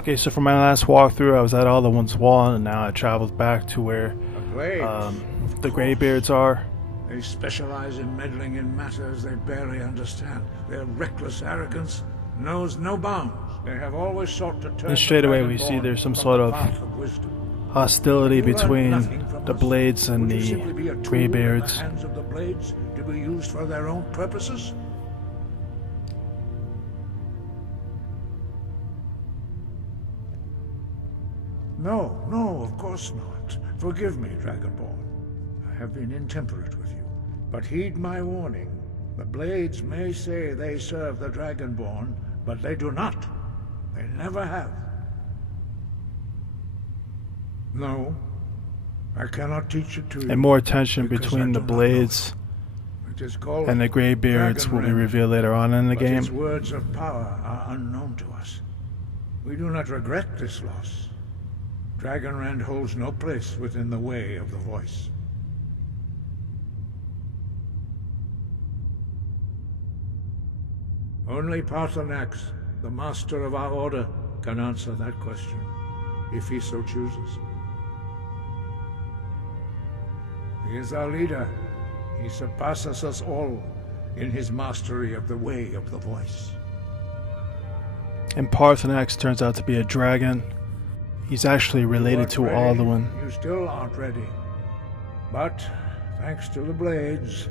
Okay, so for my last walkthrough, I was at Alduin's wall, and now I traveled back to where the Greybeards are. They specialize in meddling in matters they barely understand. Their reckless arrogance knows no bounds. They have always sought to turn. And straight away we see there's some sort of hostility between the Blades and the Greybeards. Hands of the Blades to be used for their own purposes. No, no, of course not. Forgive me, Dragonborn. I have been intemperate with you. But heed my warning. The Blades may say they serve the Dragonborn, but they do not. They never have. No, I cannot teach it to you. And more tension between the Blades and the Greybeards will be revealed later on in the game. Its words of power are unknown to us. We do not regret this loss. Dragonrend holds no place within the way of the voice. Only Paarthurnax, the master of our order, can answer that question, if he so chooses. He is our leader. He surpasses us all in his mastery of the way of the voice. And Paarthurnax turns out to be a dragon. He's actually related to Alduin. You still aren't ready. But, thanks to the Blades,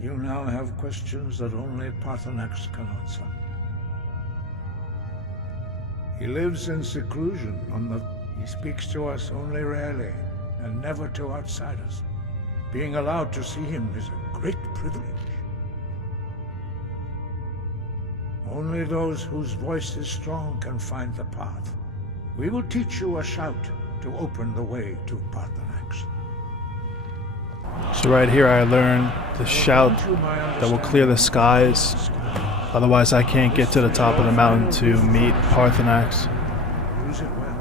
you now have questions that only Paarthurnax can answer. He lives in seclusion He speaks to us only rarely, and never to outsiders. Being allowed to see him is a great privilege. Only those whose voice is strong can find the path. We will teach you a shout to open the way to Paarthurnax. So right here I learned the shout that will clear the skies. Otherwise I can't get to the top of the mountain to meet Paarthurnax. Use it well.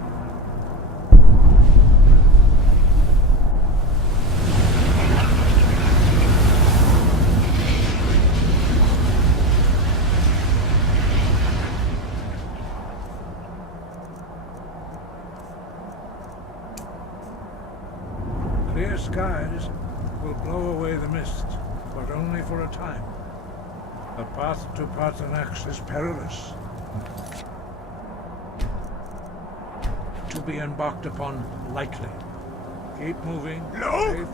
Clear skies will blow away the mist, but only for a time. The path to Paarthurnax is perilous. To be embarked upon lightly. Keep moving. No!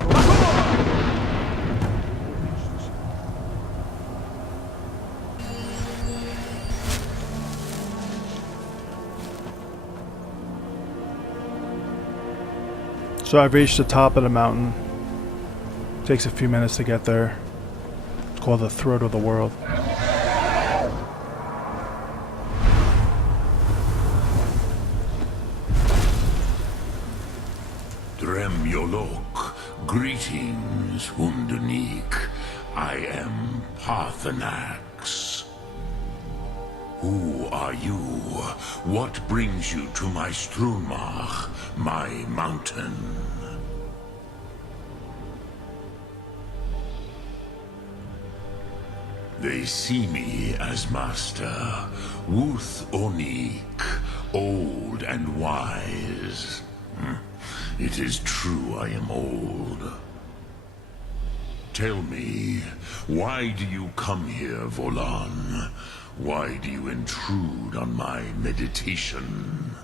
So I've reached the top of the mountain. Takes a few minutes to get there. It's called the Throat of the World. Drem Yolok, greetings, Hundunik. I am Paarthurnax. Who are you? What brings you to my Strunmach, my mountain? They see me as master, Wuth Onik, old and wise. It is true I am old. Tell me, why do you come here, Volan? Why do you intrude on my meditation?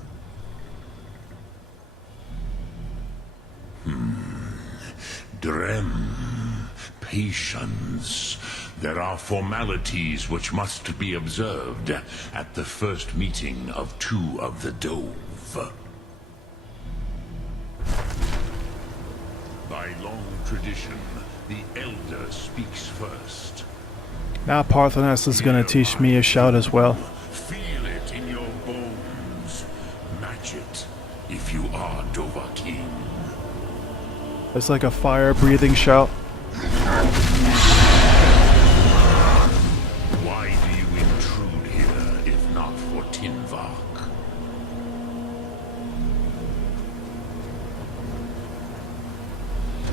Drem, patience. There are formalities which must be observed at the first meeting of two of the Dove. By long tradition, the Elder speaks first. Now Paarthurnax is going to teach me a shout as well. Feel it in your bones. Match it if you are Dovahkiin. It's like a fire-breathing shout. Why do you intrude here if not for Tinvak?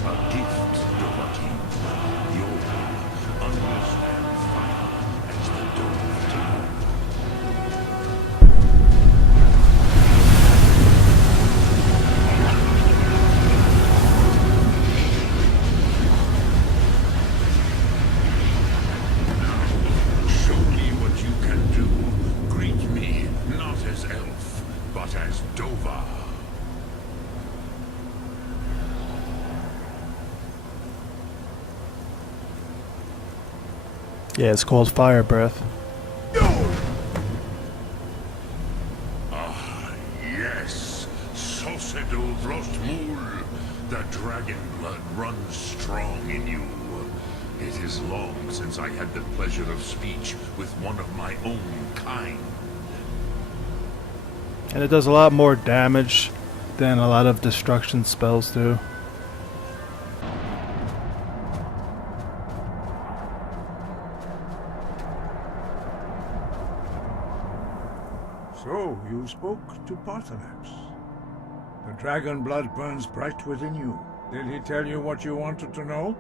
A gift, Dovahkiin. Your understand fire as the Dove do. Dova. Yeah, it's called Fire Breath. Ah, yes. Sosedu Vrostmul. The dragon blood runs strong in you. It is long since I had the pleasure of speech with one of my own kind. And it does a lot more damage than a lot of destruction spells do. So, you spoke to Paarthurnax. The dragon blood burns bright within you. Did he tell you what you wanted to know?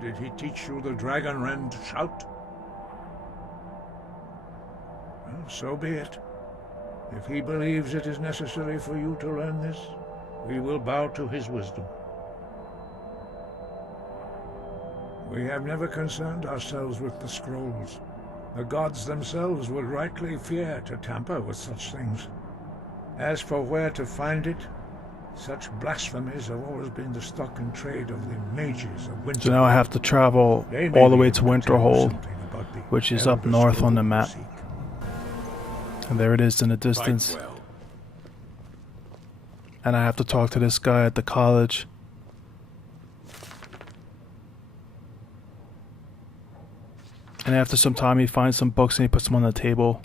Did he teach you the dragon rend shout? Well, so be it. If he believes it is necessary for you to learn this, we will bow to his wisdom. We have never concerned ourselves with the scrolls. The gods themselves would rightly fear to tamper with such things. As for where to find it, such blasphemies have always been the stock and trade of the mages of Winterhold. So now I have to travel all the way to Winterhold, which is up north on the map. And there it is in the distance. And I have to talk to this guy at the college. And after some time he finds some books and he puts them on the table.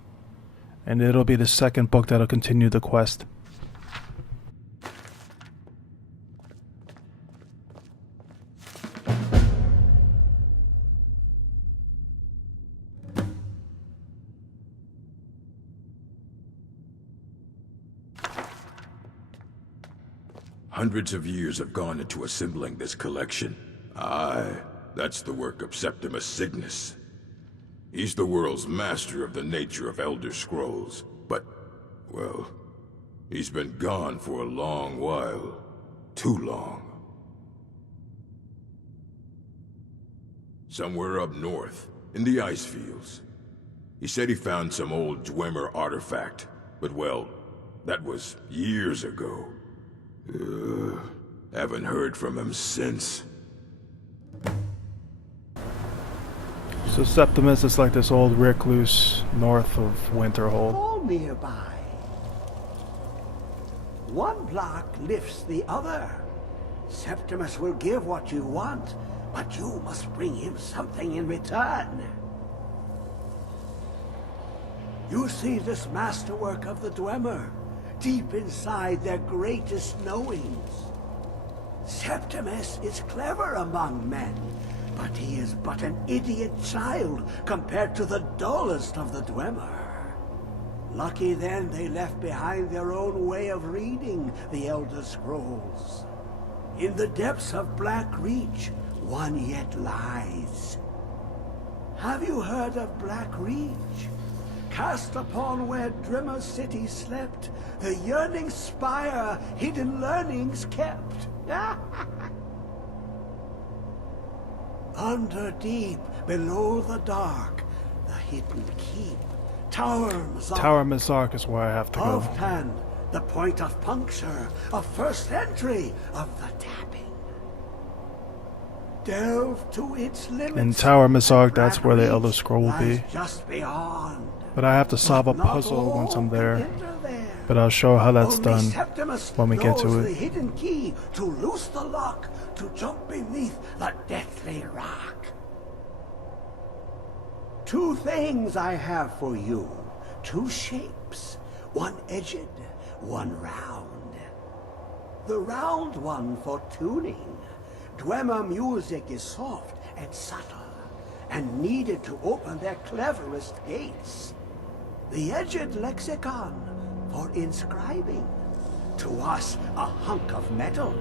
And it'll be the second book that'll continue the quest. Hundreds of years have gone into assembling this collection. Aye, that's the work of Septimus Cygnus. He's the world's master of the nature of Elder Scrolls, but, well, he's been gone for a long while. Too long. Somewhere up north, in the ice fields. He said he found some old Dwemer artifact, but well, that was years ago. Haven't heard from him since. So Septimus is like this old recluse north of Winterhold. All nearby. One block lifts the other. Septimus will give what you want, but you must bring him something in return. You see this masterwork of the Dwemer, deep inside their greatest knowings. Septimus is clever among men, but he is but an idiot child compared to the dullest of the Dwemer. Lucky then they left behind their own way of reading the Elder Scrolls. In the depths of Blackreach, one yet lies. Have you heard of Blackreach? Cast upon where Drimmer City slept, the yearning spire hidden learnings kept. Under deep, below the dark, the hidden keep, Tower Mzark. Tower Mzark is where I have to go. Off-hand, the point of puncture, of first entry, of the tapping. Delve to its limits. In Tower Mzark, that's where the Elder Scroll will be. Just beyond. But I have to solve a puzzle once I'm there. But I'll show how that's done when we get to the it. hidden key to loose the lock, to jump beneath the deathly rock. Two things I have for you. Two shapes. One edged, one round. The round one for tuning. Dwemer music is soft and subtle, and needed to open their cleverest gates. The edged lexicon for inscribing. To us, a hunk of metal.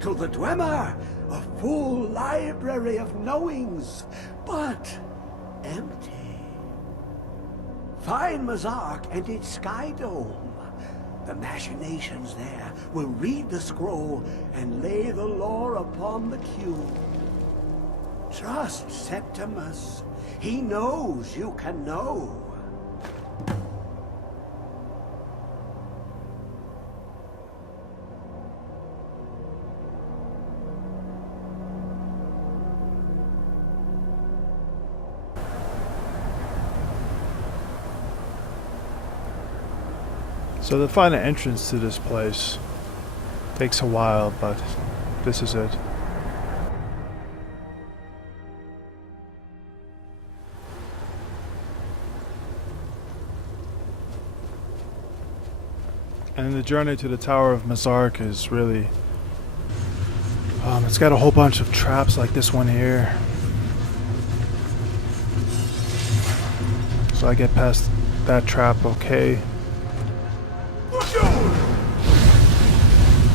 To the Dwemer, a full library of knowings, but empty. Find Mzark and its sky dome. The machinations there will read the scroll and lay the lore upon the cube. Trust Septimus. He knows you can know. So to find an entrance to this place takes a while, but this is it. And the journey to the Tower of Mzark is really... it's got a whole bunch of traps like this one here. So I get past that trap okay.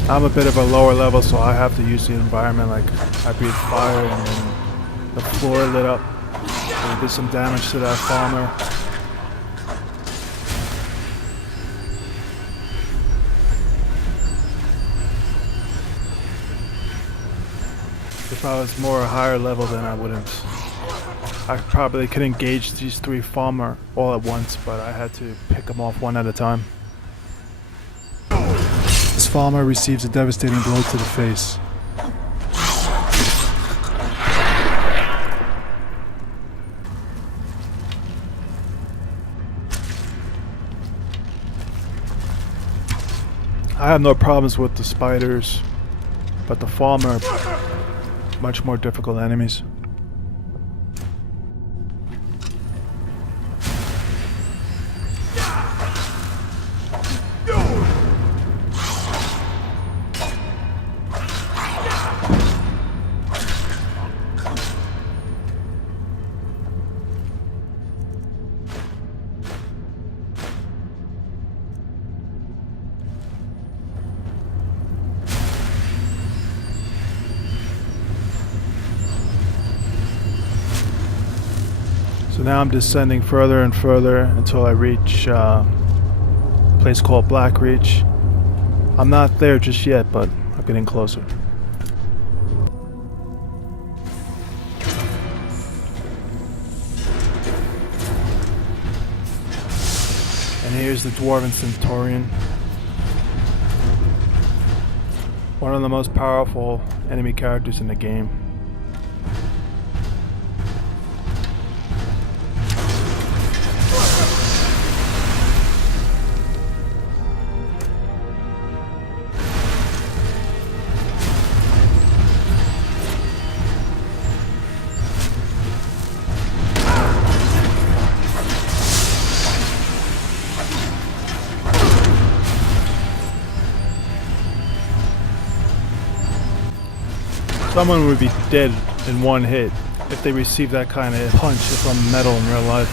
I'm a bit of a lower level, so I have to use the environment, like I breathe fire and then the floor lit up. There'll be some damage to that farmer. If I was more a higher level, then I wouldn't. I probably could engage these 3 farmer all at once, but I had to pick them off one at a time. This farmer receives a devastating blow to the face. I have no problems with the spiders, but the farmer, much more difficult enemies. So now I'm descending further and further until I reach a place called Blackreach. I'm not there just yet, but I'm getting closer. And here's the Dwarven Centaurian. One of the most powerful enemy characters in the game. Someone would be dead in one hit if they received that kind of punch from metal in real life.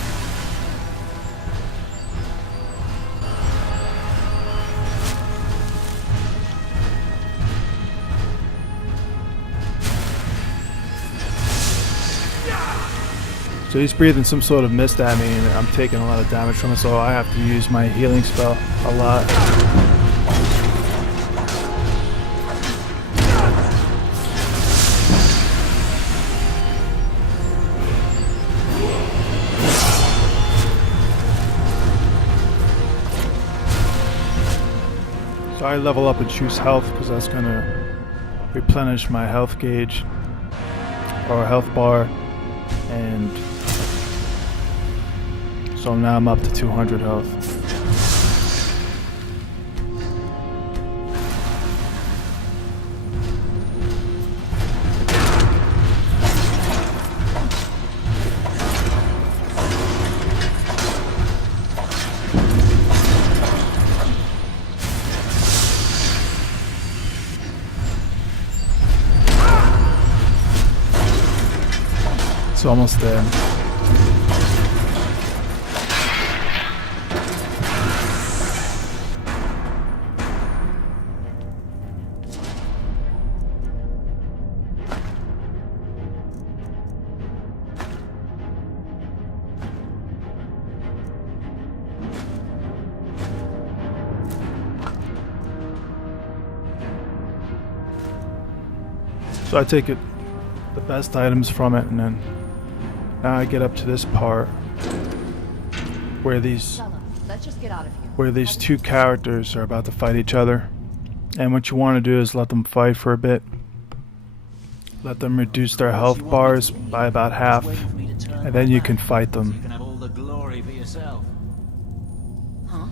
So he's breathing some sort of mist at me and I'm taking a lot of damage from it, so I have to use my healing spell a lot. So I level up and choose health because that's going to replenish my health gauge or health bar, and so now I'm up to 200 health. It's almost there. So I take it the best items from it, and then now I get up to this part where these two characters are about to fight each other. And what you want to do is let them fight for a bit. Let them reduce their health bars by about half, and then you can fight them. You can have all the glory for yourself. Huh?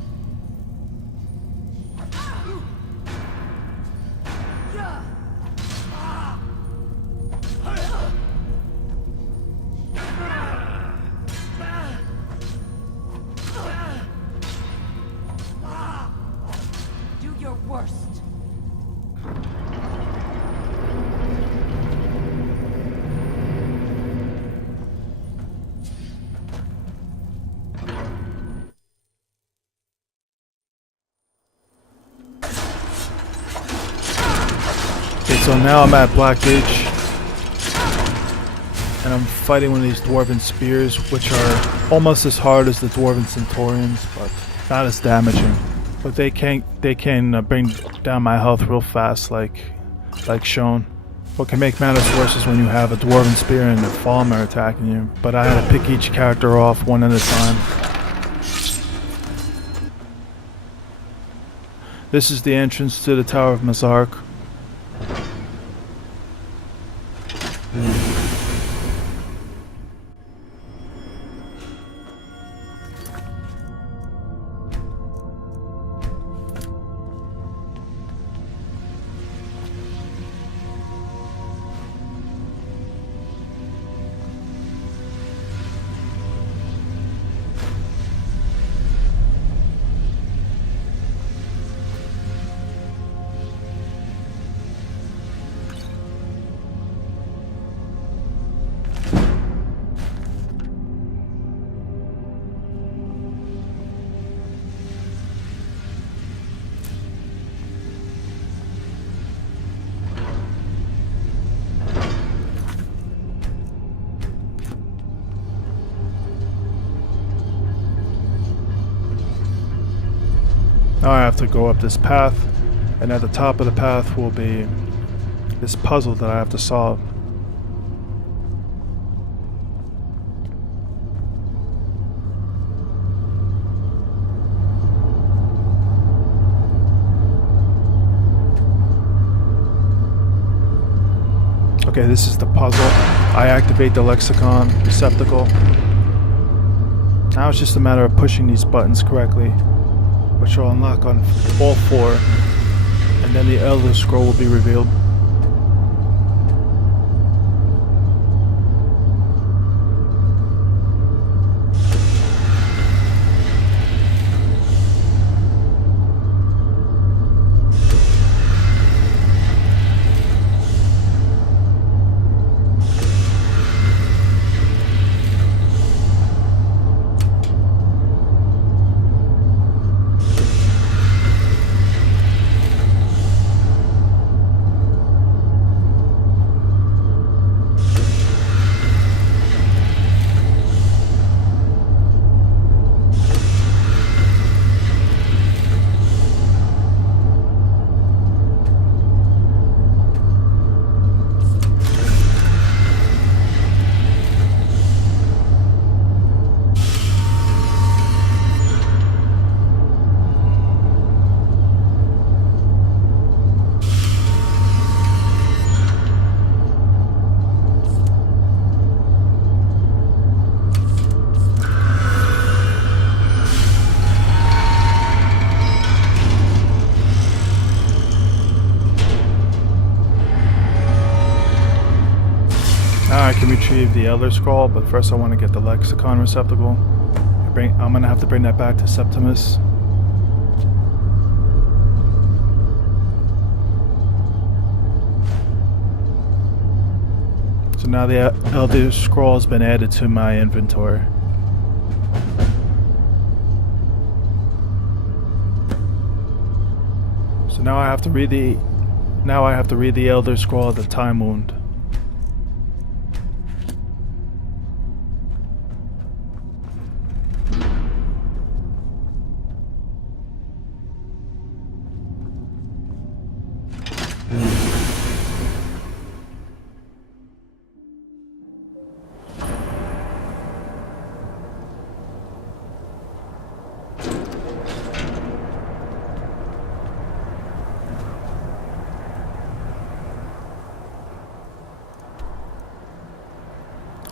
your worst. Okay, so now I'm at Blackreach, and I'm fighting one of these dwarven spears, which are almost as hard as the dwarven centurions, but not as damaging. But they can bring down my health real fast, like shown. What can make matters worse is when you have a dwarven spear and a falmer attacking you. But I had to pick each character off one at a time. This is the entrance to the Tower of Mzark. Now I have to go up this path, and at the top of the path will be this puzzle that I have to solve. Okay, this is the puzzle. I activate the lexicon receptacle. Now it's just a matter of pushing these buttons correctly, which will unlock on all four, and then the Elder Scroll will be revealed. Now I can retrieve the Elder Scroll, but first I want to get the lexicon receptacle. I'm gonna have to bring that back to Septimus. So now the Elder Scroll has been added to my inventory. So now I have to read the Elder Scroll of the Time Wound.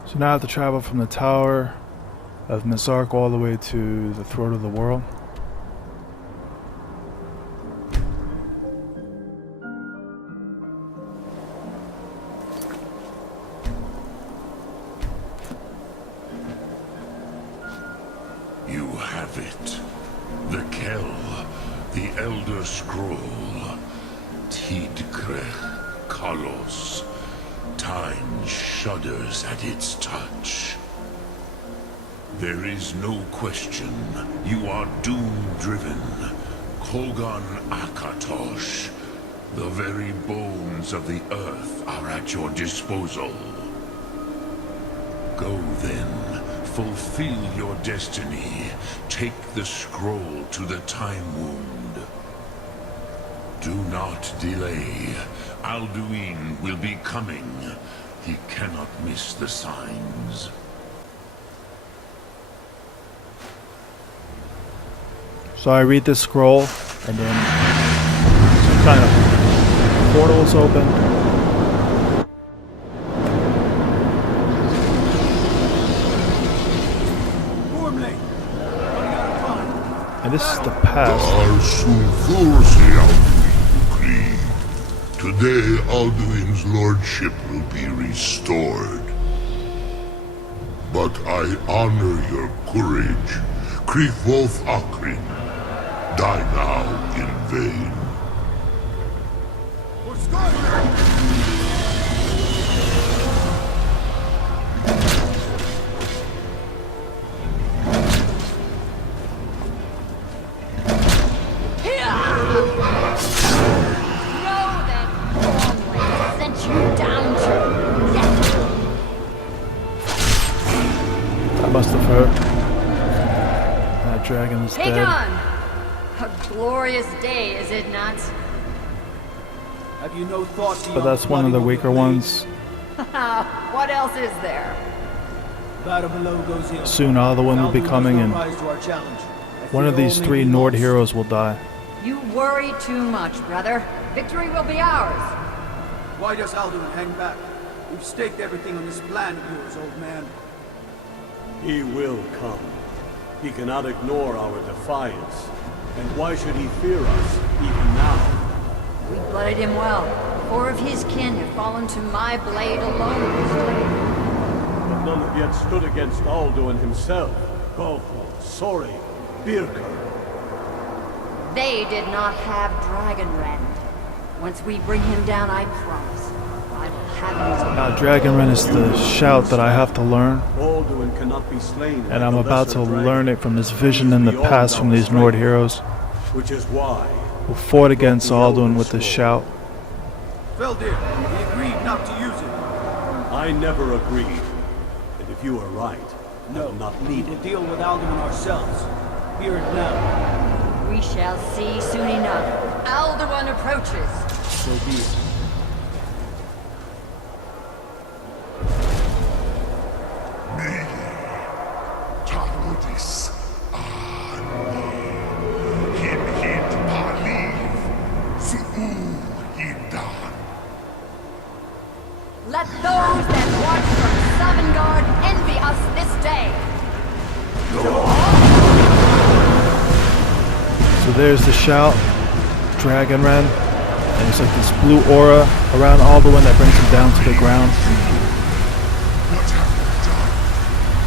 So now I have to travel from the Tower of Mzark all the way to the Throat of the World. You have it. The Kell. The Elder Scroll. Tidkrech Kalos. Time shudders at its touch. There is no question. You are doom-driven. Kogan Akatosh. The very bones of the earth are at your disposal. Go then. Fulfill your destiny. Take the scroll to the Time Wound. Do not delay. Alduin will be coming. He cannot miss the signs. So I read this scroll, and then some kind of portals open. And this is the past. Today, Alduin's lordship will be restored. But I honor your courage. Krifwolf Akrin. Die now in vain. For Skyrim! Must have hurt. That dragon is dead. On! A glorious day, is it not? Have you no thought? But that's one of the weaker ones. What else is there? Battle below goes in. Soon Alduin will be coming, and one of these three Nord heroes will die. You worry too much, brother. Victory will be ours. Why does Alduin hang back? We've staked everything on this plan of yours, old man. He will come. He cannot ignore our defiance. And why should he fear us, even now? We blooded him well. 4 of his kin have fallen to my blade alone this day. But none have yet stood against Alduin himself. Golfo, Sori, Birka. They did not have Dragonrend. Once we bring him down, I promise. I will have him. Now Dragonrend is the shout that I have to learn. Alduin cannot be slain. And I'm about to learn it from this vision in the past from these Nord heroes. Which is why Who fought against Alduin with this shout. Feldir, we agreed not to use it. I never agreed. And if you are right, I will not need We'll it. deal with Alduin ourselves. Here and now. We shall see soon enough. Alduin approaches. So be it. Let those that watch from Sovngarde envy us this day. So there's the shout, Dragonrend, and it's like this blue aura around Alduin that brings him down to the ground. What have you done?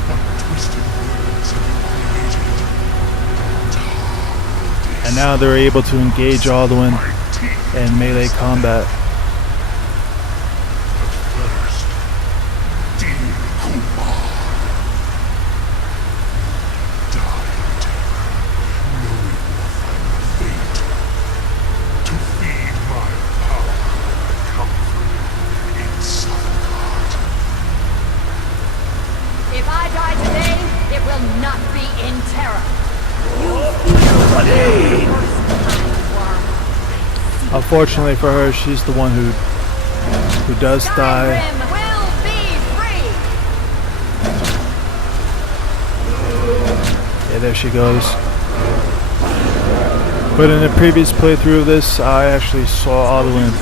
What twisted words have you created? And now they're able to engage Alduin in melee combat. First, dear Kumar, die in terror, knowing your final fate. To feed my power and comfort in Sovngarde. If I die today, it will not be in terror. You feel Unfortunately for her, she's the one who does die. Skyrim will be free. Yeah, there she goes. But in the previous playthrough of this, I actually saw Alduin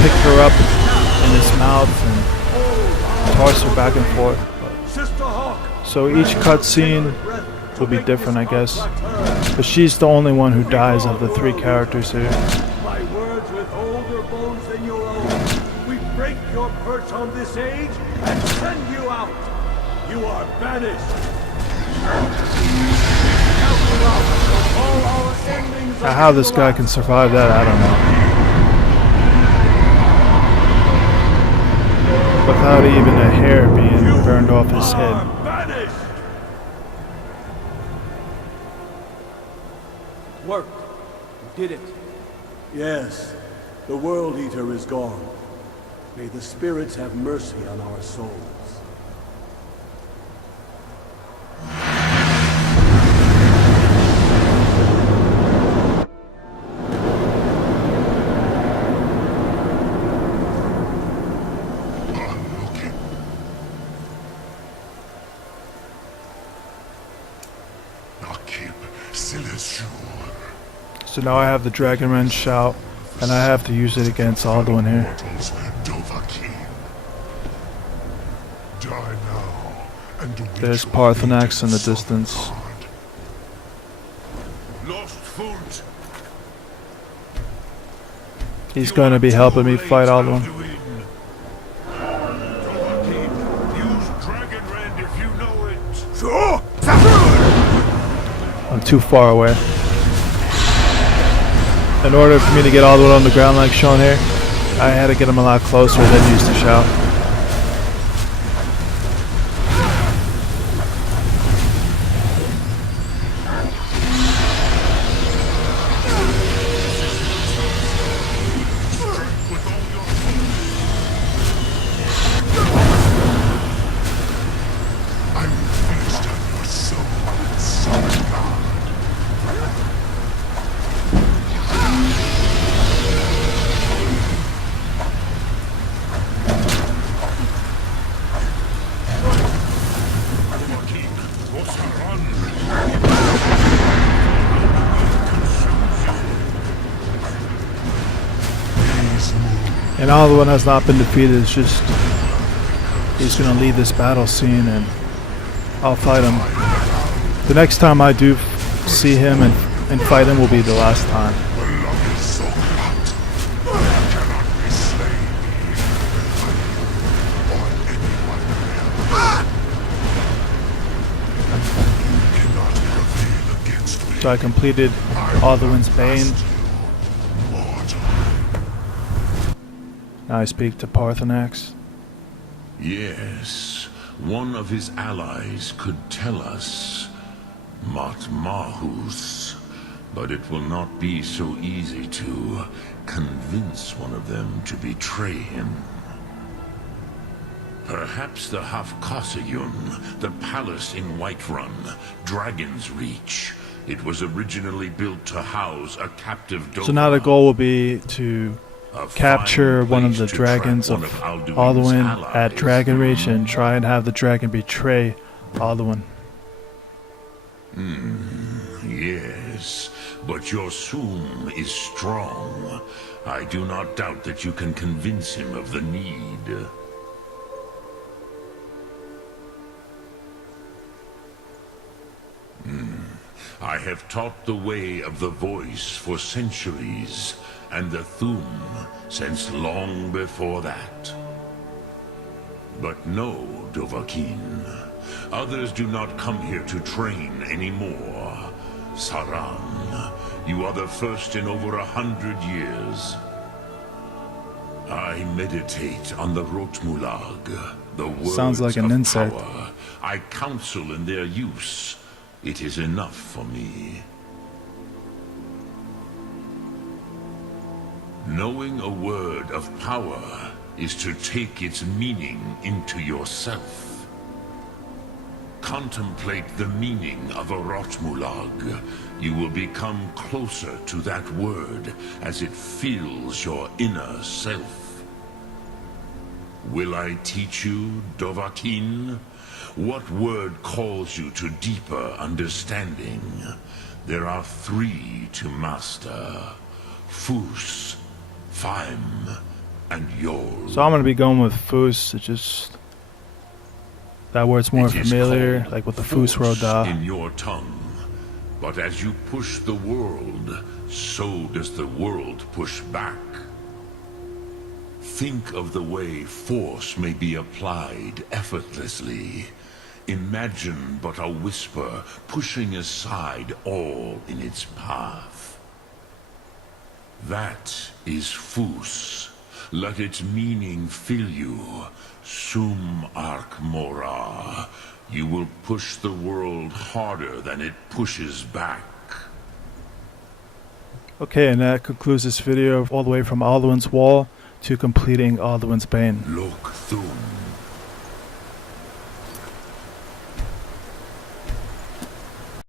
pick her up in his mouth and toss her back and forth. So each cutscene will be different, I guess. But she's the only one who dies of the 3 characters here. My words with older bones than your own. We break your perch on this age and send you out. You are banished. All our Now, how this guy can survive that, I don't know. Without even a hair being burned off his head. Worked. You did it. Yes, the World Eater is gone. May the spirits have mercy on our souls. So now I have the Dragonrend shout, and I have to use it against Alduin here. There's Paarthurnax in the distance. He's going to be helping me fight Alduin. I'm too far away. In order for me to get Alduin on the ground like shown here, I had to get him a lot closer than use the shout. And Alduin has not been defeated, it's just he's going to lead this battle scene and I'll fight him. The next time I do see him and fight him will be the last time. So I completed Alduin's Bane. Now I speak to Paarthurnax. Yes, one of his allies could tell us Mahus, but it will not be so easy to convince one of them to betray him. Perhaps the Hafkasayun, the palace in Whiterun, Dragon's Reach. It was originally built to house a captive Dothraki. So now the goal will be to capture one of the dragons of Alduin at Dragonreach and try and have the dragon betray Alduin. Yes, but your Soom is strong. I do not doubt that you can convince him of the need. I have taught the way of the voice for centuries, and the Thu'um since long before that. But no, Dovahkiin. Others do not come here to train anymore. Saran, you are the first in over 100 years. I meditate on the Rotmulag, the words Sounds like an of insect. power. I counsel in their use. It is enough for me. Knowing a word of power is to take its meaning into yourself. Contemplate the meaning of a Rotmulag. You will become closer to that word as it fills your inner self. Will I teach you, Dovahkiin? What word calls you to deeper understanding? There are 3 to master. Fus, Faim, and Yol. So I'm going to be going with Fus. It's just that word's more familiar, like with the Fus Roda. In your tongue. But as you push the world, so does the world push back. Think of the way force may be applied effortlessly. Imagine but a whisper pushing aside all in its path. That is Fus. Let its meaning fill you. Sum arc mora. You will push the world harder than it pushes back. Okay, and that concludes this video all the way from Alduin's Wall to completing Alduin's Bane. Look, Thum.